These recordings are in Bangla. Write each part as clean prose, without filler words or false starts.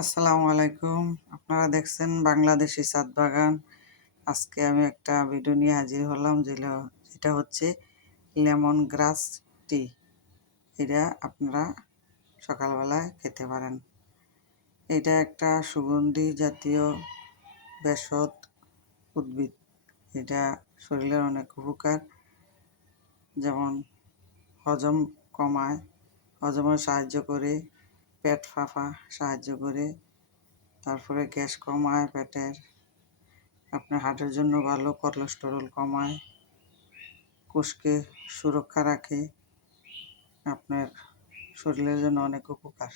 আসসালামু আলাইকুম। আপনারা দেখছেন বাংলাদেশি ছাদ বাগান। আজকে আমি একটা ভিডিও নিয়ে হাজির হলাম যেটা হচ্ছে লেমন গ্রাস টি। এটা আপনারা সকালবেলায় খেতে পারেন। এটা একটা সুগন্ধি জাতীয় ভেষজ উদ্ভিদ। এটা শরীরের অনেক উপকার, যেমন হজম কমায়, হজমে সাহায্য করে, পেট ফাঁপা সাহায্য করে, তারপরে গ্যাস কমায় পেটের, আপনার হার্টের জন্য ভালো, কোলেস্টেরল কমায়, কোষকে সুরক্ষা রাখে, আপনার শরীরের জন্য অনেক উপকার।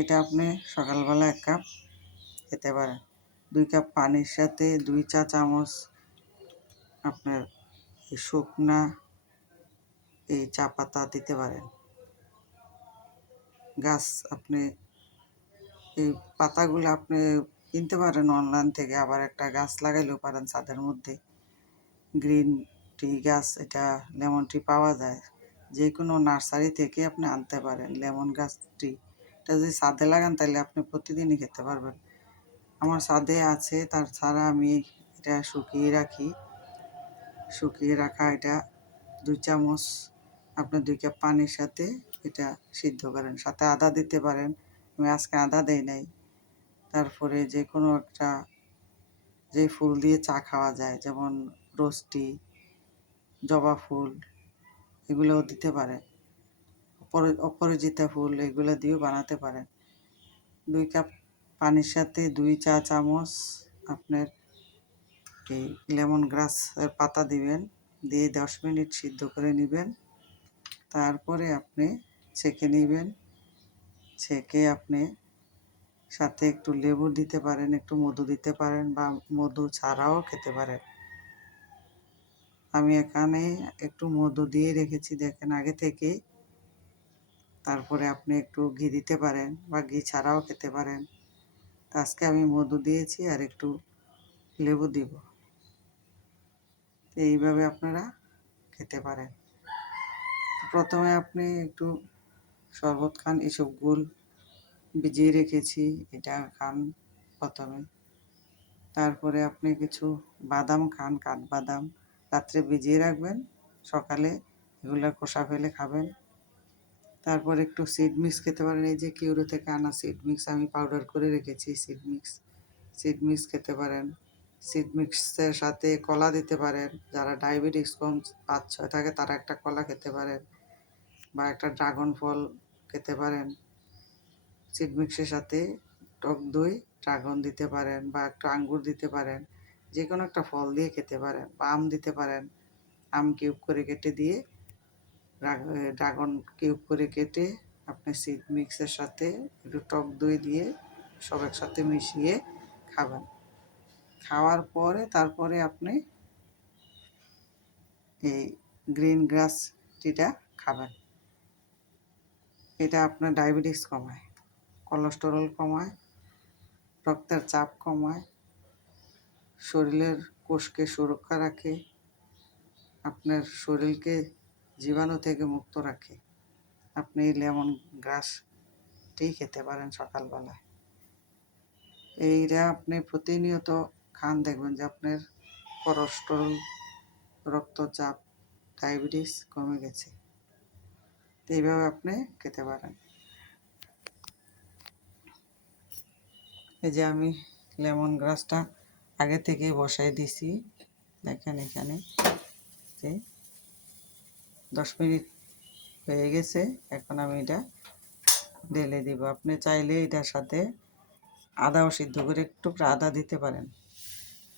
এটা আপনি সকালবেলা 1 কাপ খেতে পারেন। 2 কাপ পানির সাথে 2 চা চামচ আপনার শুকনা এই চা পাতা দিতে পারেন। গাছ আপনি এই পাতাগুলো আপনি কিনতে পারেন অনলাইন থেকে, আবার একটা গাছ লাগাইলেও পারেন ছাদের মধ্যে। গ্রিন টি গাছ, এটা লেমন টি পাওয়া যায় যে কোনো নার্সারি থেকে আপনি আনতে পারেন। লেমন গাছ টি এটা যদি ছাদে লাগান তাহলে আপনি প্রতিদিনই খেতে পারবেন। আমার ছাদে আছে, তাছাড়া আমি এটা শুকিয়ে রাখা এটা 2 চামচ আপনার 2 কাপ পানির সাথে এটা সিদ্ধ করেন, সাথে আদা দিতে পারেন। আমি আজকে আদা দেই নাই। তারপরে যে কোনো একটা যে ফুল দিয়ে চা খাওয়া যায়, যেমন রোজ টি, জবা ফুল, এগুলোও দিতে পারেন। অপরাজিতা ফুল, এগুলো দিয়েও বানাতে পারেন। 2 কাপ পানির সাথে 2 চা চামচ আপনার এই লেমন গ্রাসের পাতা দিবেন, দিয়ে 10 মিনিট সিদ্ধ করে নেবেন। তারপরে আপনি ছেঁকে নেবেন। ছেঁকে আপনি সাথে একটু লেবু দিতে পারেন, একটু মধু দিতে পারেন, বা মধু ছাড়াও খেতে পারেন। আমি এখানে একটু মধু দিয়ে রেখেছি, দেখেন আগে থেকে। তারপরে আপনি একটু ঘি দিতে পারেন বা ঘি ছাড়াও খেতে পারেন। আজকে আমি মধু দিয়েছি আর একটু লেবু দিব। এইভাবে আপনারা খেতে পারেন। প্রথমে আপনি একটু শরবত খান, এসব গুল ভিজিয়ে রেখেছি, এটা খান প্রথমে। তারপরে আপনি কিছু বাদাম খান, কাঠবাদাম রাত্রে ভিজিয়ে রাখবেন, সকালে এগুলো খোসা ফেলে খাবেন। তারপর একটু সিড মিক্স খেতে পারেন। এই যে কিউরো থেকে আনা সিড মিক্স আমি পাউডার করে রেখেছি, সিড মিক্স খেতে পারেন। সিড মিক্সের সাথে কলা দিতে পারেন। যারা ডায়াবেটিস কম 5-6 থাকে তারা একটা কলা খেতে পারেন, বা একটা ড্রাগন ফল খেতে পারেন। সিড মিক্সের সাথে টক দই, ড্রাগন দিতে পারেন, বা একটা আঙ্গুর দিতে পারেন। যে কোনো একটা ফল দিয়ে খেতে পারেন, বা আম দিতে পারেন। আম কিউব করে কেটে দিয়ে, ড্রাগন কিউব করে কেটে আপনি সিড মিক্সের সাথে একটু টক দই দিয়ে সব একসাথে মিশিয়ে খাবেন। খাওয়ার পরে তারপরে আপনি এই গ্রিন গ্রাস টিটা খাবেন। এটা আপনার ডায়াবেটিস কমায়, কোলেস্টেরল কমায়, রক্তের চাপ কমায়, শরীরের কোষকে সুরক্ষা রাখে, আপনার শরীরকে জীবাণু থেকে মুক্ত রাখে। আপনি লেমন গ্রাস টি খেতে পারেন সকালবেলায়। এইটা আপনি প্রতিনিয়ত খান, দেখবেন যে আপনার কোলেস্টেরল, রক্তচাপ, ডায়াবেটিস কমে গেছে। এইভাবে আপনি খেতে পারেন। এই যে আমি লেমন গ্রাসটা আগে থেকে বসাই দিছি, দেখেন এখানে যে 10 মিনিট হয়ে গেছে। এখন আমি এটা ঢেলে দিব। আপনি চাইলে এটার সাথে আদাও সিদ্ধ করে একটু আদা দিতে পারেন।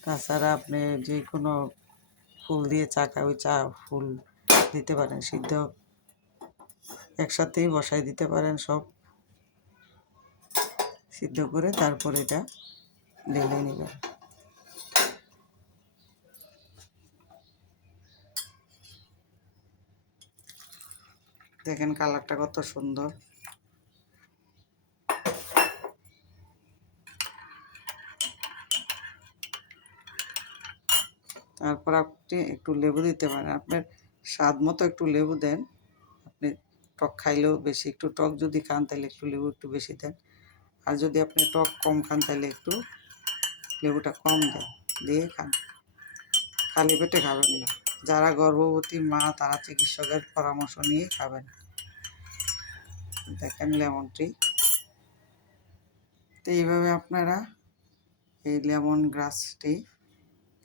তাছাড়া আপনি যে কোনো ফুল দিয়ে চা খায়, ওই চা ফুল দিতে পারেন সিদ্ধ, একসাথেই বসাই দিতে পারেন। সব সিদ্ধ করে তারপর এটা ঢেলে নেবেন। দেখেন কালারটা কত সুন্দর। তারপর আপনি একটু লেবু দিতে পারেন, আপনার স্বাদ মতো একটু লেবু দেন। আপনি টক খাইলেও বেশি, একটু টক যদি খান তাহলে একটু লেবু একটু বেশি দেন। আর যদি আপনি টক কম খান তাহলে একটু লেবুটা কম দেন, দিয়ে খান। খালি পেটে খাবেন না। যারা গর্ভবতী মা তারা চিকিৎসকের পরামর্শ নিয়ে খাবেন। দেখেন লেমন টি। তো এইভাবে আপনারা এই লেমন গ্রাস টি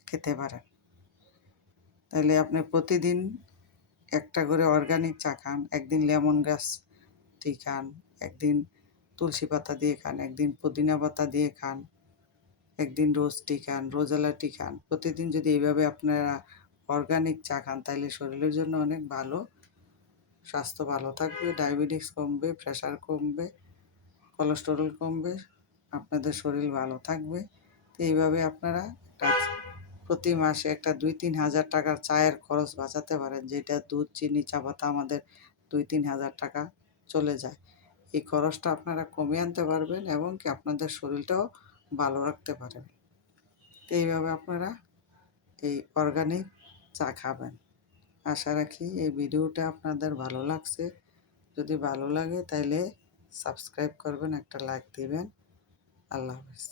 খেতে পারেন। তাহলে আপনি প্রতিদিন একটা করে অর্গানিক চা খান, একদিন লেমন গ্রাস টি খান, একদিন তুলসী পাতা দিয়ে খান, একদিন পুদিনা পাতা দিয়ে খান, একদিন রোজ টি খান, রোজেলা টি খান। প্রতিদিন যদি এইভাবে আপনারা অর্গানিক চা খান তাহলে শরীরের জন্য অনেক ভালো, স্বাস্থ্য ভালো থাকবে, ডায়াবেটিস কমবে, প্রেশার কমবে, কোলেস্টেরল কমবে, আপনাদের শরীর ভালো থাকবে। তো এইভাবে আপনারা প্রতি মাসে একটা 2-3 হাজার টাকার চায়ের খরচ বাঁচাতে পারেন, যেটা দুধ, চিনি, চা পাতা আমাদের 2-3 হাজার টাকা চলে যায়। এই খরচটা আপনারা কমিয়ে আনতে পারবেন এবং কি আপনাদের শরীরটাও ভালো রাখতে পারেন। তো এইভাবে আপনারা এই অর্গানিক চা খাবেন। আশা রাখি এই ভিডিওটা আপনাদের ভালো লাগছে। যদি ভালো লাগে তাহলে সাবস্ক্রাইব করবেন, একটা লাইক দিবেন। আল্লাহ হাফেজ।